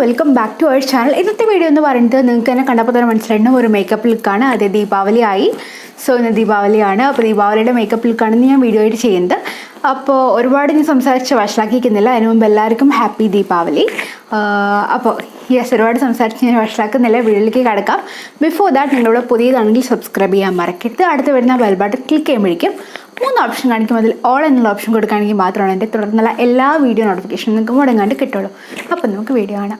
Welcome back to our channel. ഇന്നത്തെ video എന്ന് പറയുന്നത് നിങ്ങൾക്ക് തന്നെ കണ്ടപ്പോൾ തന്നെ മനസ്സിലായിരുന്നു ഒരു മേക്കപ്പ് ലുക്കാണ്. അത് ദീപാവലി ആയി. സോ ഇന്ന് ദീപാവലിയാണ്. അപ്പോൾ ദീപാവലിയുടെ മേക്കപ്പ് ലുക്കാണ് ഞാൻ വീഡിയോ ആയിട്ട് ചെയ്യുന്നത്. അപ്പോൾ ഒരുപാട് ഞാൻ സംസാരിച്ച് വഷളാക്കിക്കുന്നില്ല. അതിന് മുമ്പ് എല്ലാവർക്കും ഹാപ്പി ദീപാവലി. അപ്പോൾ ഒരുപാട് സംസാരിച്ച് ഞാൻ വഷളാക്കുന്നില്ല. വീഡിയോയിലേക്ക് കിടക്കാം. ബിഫോർ ദാറ്റ് നിങ്ങളുടെ പുതിയതാണെങ്കിൽ സബ്സ്ക്രൈബ് ചെയ്യാൻ മറക്കരുത്. അടുത്ത് വരുന്ന ബെൽ ബട്ടൺ ക്ലിക്ക് ചെയ്യുമ്പോഴേക്കും 3 ഓപ്ഷൻ കാണിക്കും. അതിൽ ഓൾ എന്നുള്ള ഓപ്ഷൻ കൊടുക്കുകയാണെങ്കിൽ മാത്രമാണ് എൻ്റെ തുടർന്നുള്ള എല്ലാ വീഡിയോ നോട്ടിഫിക്കേഷനും നിങ്ങൾക്ക് മുടങ്ങാണ്ട് കിട്ടുള്ളൂ. അപ്പം നമുക്ക് വീഡിയോ കാണാം.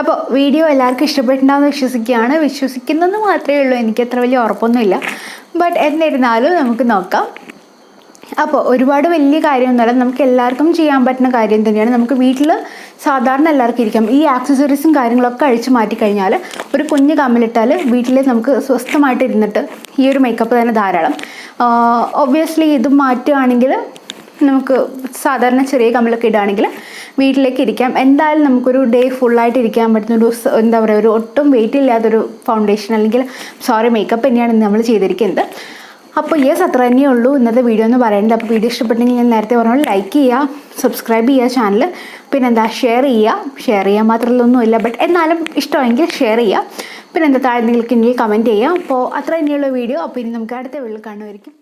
അപ്പോൾ വീഡിയോ എല്ലാവർക്കും ഇഷ്ടപ്പെട്ടിട്ടുണ്ടാവുമെന്ന് വിശ്വസിക്കുന്നതെന്ന് മാത്രമേ ഉള്ളൂ. എനിക്ക് അത്ര വലിയ ഉറപ്പൊന്നുമില്ല. ബട്ട് എന്നിരുന്നാലും നമുക്ക് നോക്കാം. അപ്പോൾ ഒരുപാട് വലിയ കാര്യമൊന്നുമല്ല, നമുക്ക് എല്ലാവർക്കും ചെയ്യാൻ പറ്റുന്ന കാര്യം തന്നെയാണ്. നമുക്ക് വീട്ടിൽ സാധാരണ എല്ലാവർക്കും ഇരിക്കാം. ഈ ആക്സസറീസും കാര്യങ്ങളൊക്കെ അഴിച്ചു മാറ്റിക്കഴിഞ്ഞാൽ ഒരു കുഞ്ഞ് കമ്മലിട്ടാൽ വീട്ടിൽ നമുക്ക് സ്വസ്ഥമായിട്ട് ഇരുന്നിട്ട് ഈ ഒരു മേക്കപ്പ് തന്നെ ധാരാളം. ഒബ്വിയസ്ലി ഇത് മാറ്റുകയാണെങ്കിൽ നമുക്ക് സാധാരണ ചെറിയ കമ്മലൊക്കെ ഇടുകയാണെങ്കിൽ വീട്ടിലേക്ക് ഇരിക്കാം. എന്തായാലും നമുക്കൊരു ഡേ ഫുള്ളായിട്ട് ഇരിക്കാൻ പറ്റുന്നൊരു എന്താ പറയുക, ഒരു ഒട്ടും വെയിറ്റ് ഇല്ലാത്തൊരു ഫൗണ്ടേഷൻ അല്ലെങ്കിൽ മേക്കപ്പ് തന്നെയാണ് നമ്മൾ ചെയ്തിരിക്കുന്നത്. അപ്പോൾ അത്ര തന്നെയേ ഉള്ളൂ ഇന്നത്തെ വീഡിയോ എന്ന് പറയുന്നത്. അപ്പോൾ വീഡിയോ ഇഷ്ടപ്പെട്ടെങ്കിൽ ഞാൻ നേരത്തെ പറഞ്ഞാൽ ലൈക്ക് ചെയ്യുക, സബ്സ്ക്രൈബ് ചെയ്യുക ചാനൽ, പിന്നെന്താ ഷെയർ ചെയ്യാൻ മാത്രമൊന്നുമില്ല, ബട്ട് എന്നാലും ഇഷ്ടമെങ്കിൽ ഷെയർ ചെയ്യുക. പിന്നെന്താ താഴെ നിങ്ങൾക്ക് കമൻറ്റ് ചെയ്യുക. അപ്പോൾ അത്ര തന്നെയുള്ള വീഡിയോ. അപ്പോൾ ഇനി നമുക്ക് അടുത്ത വീഡിയോയിൽ കാണുമായിരിക്കും.